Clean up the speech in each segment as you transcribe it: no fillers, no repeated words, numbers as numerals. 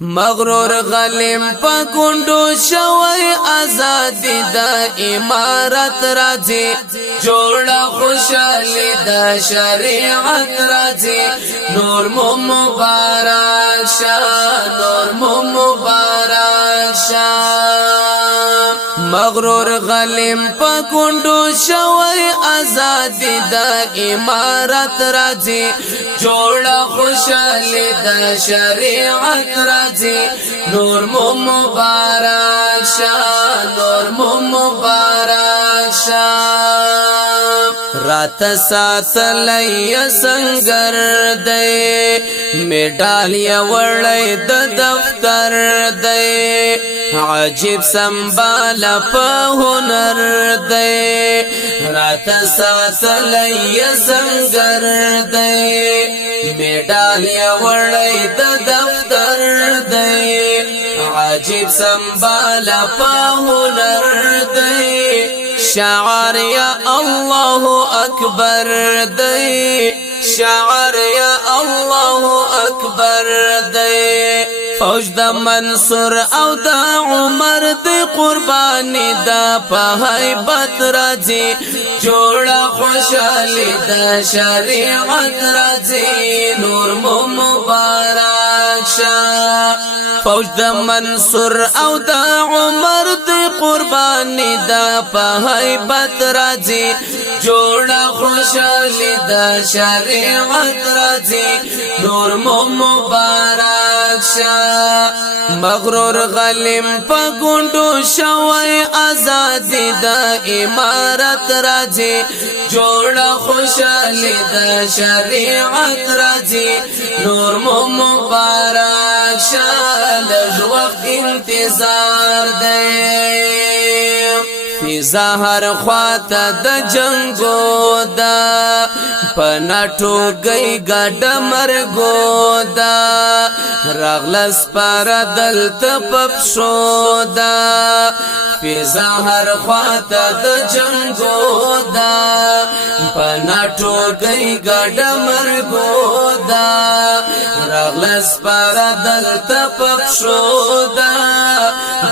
مغرور غلیم پا گنڈو شوی آزادی دا امارت رازی جوڑا خوشالی دا شریعت رازی نور مبارک شا نور مبارک شا مغرور غلیم پا گنڈو شوی آزادی دا امارت رازی جوڑا خوشالی دا شریعت رازی نور مبارک شا نور مبارک شا رات ساتلی سنگر دے میڈالیا وڑی د دفتر دے عجیب سنبال پا ہنر دے رات ساتلی سنگر دے میڈالیا وڑی د دفتر دے عجیب سنبال پا ہنر دے شعر یا اللہ اکبر دے شعر یا اللہ اکبر دے فوج دا منصور او دا عمر دی قربانی دا پہیبت رازی جوڑا خوشالی دا شریعت رازی نور مبارک شا فوج دا منصور او دا عمر دی قربانی دا پہیبت رازی جوڑا خوشالی دا شریعت رازی نور مبارک شا مغرور غلیم پا گنڈو شوی آزادی دا امارت رازی جوڑا خوشالی دا شریعت رازی نور مبارک شا لج وقت انتظار دے فیضا ہر خواتا دا جنگو دا پناٹو گئی گاڑ مرگو دا راغلس پارا دلت پپشو دا فیضا ہر خواتا دا جنگو دا پناٹو گئی گاڑ مرگو دا راغلس پارا دلت پپشو دا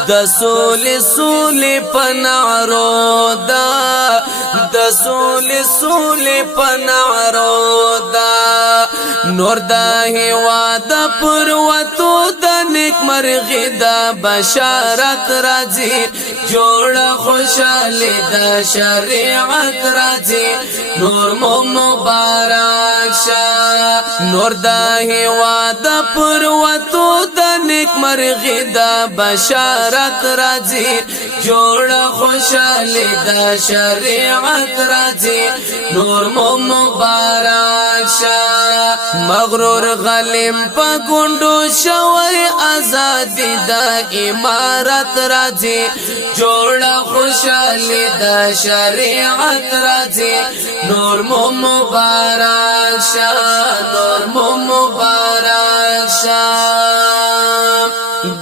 د سولی سولی پنعرو دا د سولی سولی پنعرو دا نور دا هوا دا پروتو دا نیک مرغی دا بشارت رازی جوڑا خوشالی دا شریعت رازی نور مبارک شا نور دا هوا دا پروتو دا نیک مرغی دا بشارت رازی جوڑا خوشالی دا شریعت رازی نور مبارک شا مغرور غلیم پا گنڈو شوی آزادی دا امارت رازی جوڑا خوشالی دا شریعت رازی نور مبارک شا نور مبارک شا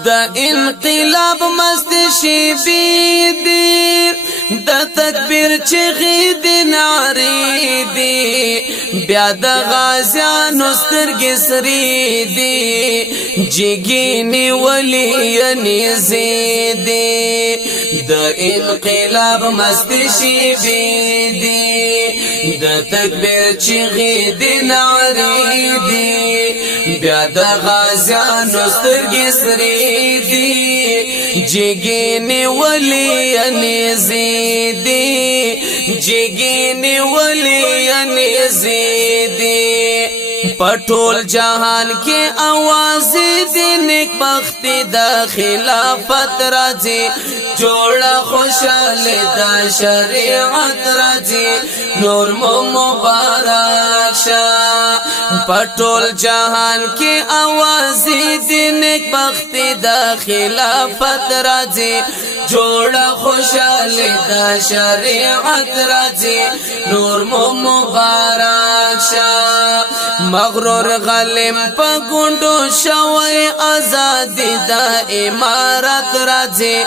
دا انقلاب مست شیبی دی دا تکبیر چغی دی نعری دی بیا دا غازیانو سترگی سری دی جگینی ولی نیزی دی دا انقلاب مست شیبی دی دا تکبیر چغی دی نعری دی بیا دا غازیانو سترگی سری دی جگینی ولی نیزی دی جگینی ولی نیزی دی پټول جهان کې आवाज دې نیک بختی دا خلافت راځي جوړه خوشاله دا شریعت راځي نور مبارک شا پټول جهان کې आवाज دې نیک بختی دا خلافت راځي جوړه خوشاله دا شریعت راځي نور مبارک شا مغرور غلیم پا گنڈو شوی آزادی دا امارت رازی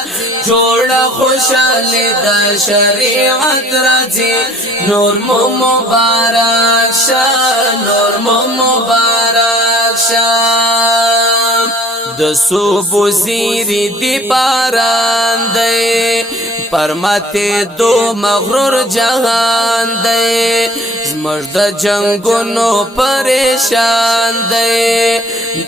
جوڑا خوشالی دا شریعت رازی نور مبارک شا نور مبارک شا د صوب زیری دی باران دی پرماته دو مغرور جهان دی زمر د جنگونو پریشان دی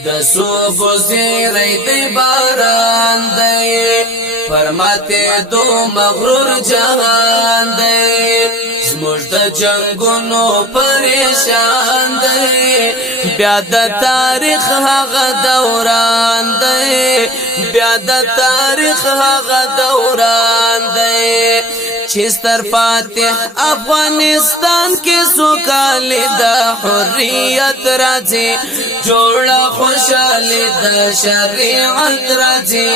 د صوب زیری دی باران دی پرماته دو مغرور جهان دی زمر د جنگونو پریشان دی بیا د تاریخ هغه دوران دی بیا د تاریخ هغه دوران دی چې ستر فاتح افغانستان کې سوکاله د حریت راځي جوړه خوشاله د شریعت راځي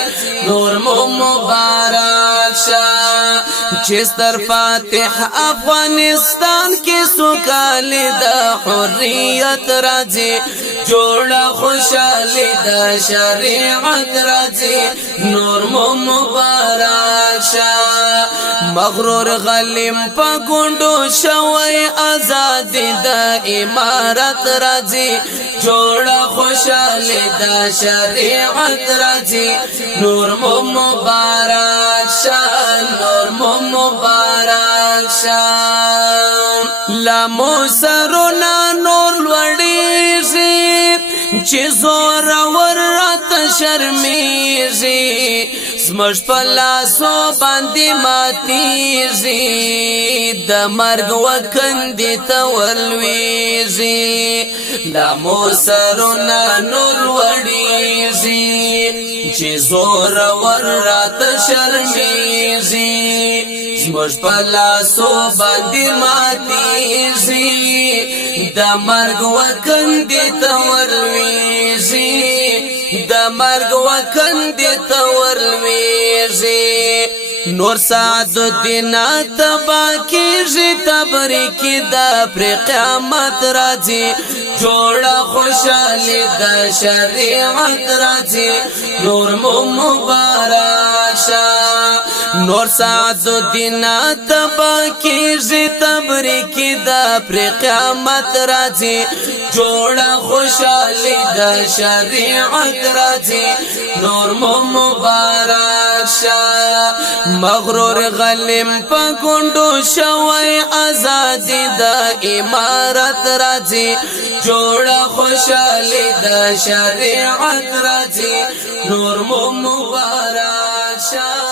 نور مو مبارک شه چې ستر فاتح افغانستان کې سوکاله د حریت راځي جوړه خوشاله د شریعت راځي نور مو مبارک شه مغرور غلیم پا گونڈو شوی آزادی دا امارت رازی جوڑا خوشالی دا شریعت رازی نور مو مبارک شان نور مو مبارک شان لامو سرونا نور لوڑیزی چی زور ورات شرمیزی زمش پلاسو باندې ماتیږي د مرګ وکندې تولويږي لا مو سرونه نور وړيږي چې زور ورات شرمېږي زمش پلاسو باندې ماتیږي د مرګ وکندې تولويږي د مرګ وکندې تولويږي نور سعد الدین تبا کیږي تبریکی دا پر قیامت راځي جوړه خوشالي د شریعت راځي نور مو مبارک شه نور سعد الدین تبا کیږي تبریکی دا پر قیامت راځي جوړه خوشالي د شریعت راځي نور مو مبارک شه مغرور غلیم پا گونڈو شوی آزادی دا امارت راځي جوړه خوشالی دا شریعت راځي نور مو مبارک شه